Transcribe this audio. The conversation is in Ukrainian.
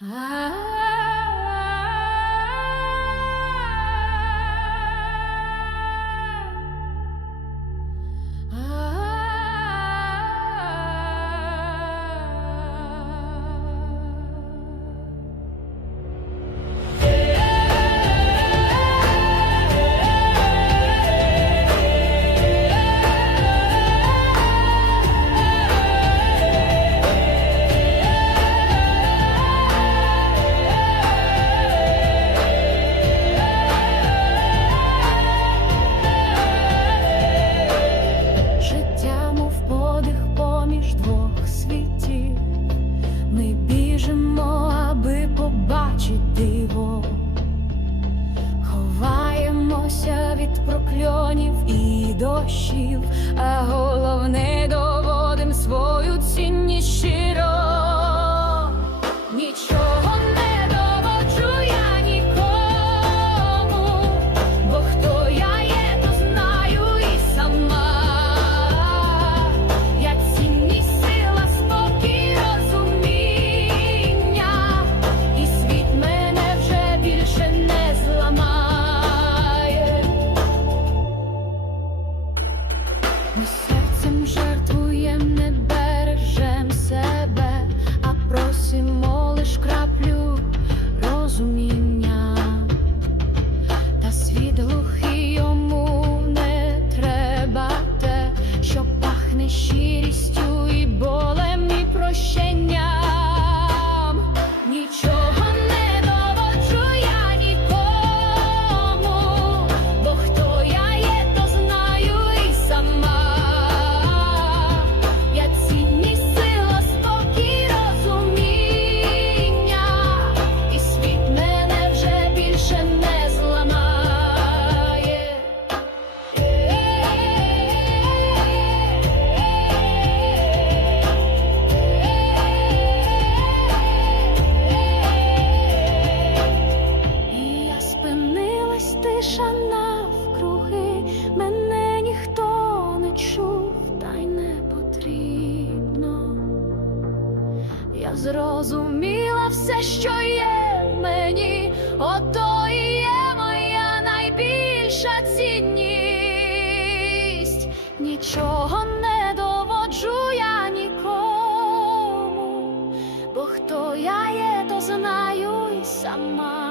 Ah. бачить диво, ховаємося від прокльонів і дощів, а головне доводим свою цінність. розуміння, та світ глухий йому не треба те, що пахне щі. зрозуміла все, що є мені, ото і є моя найбільша цінність, нічого не доводжу я нікому, бо хто я є, то знаю і сама.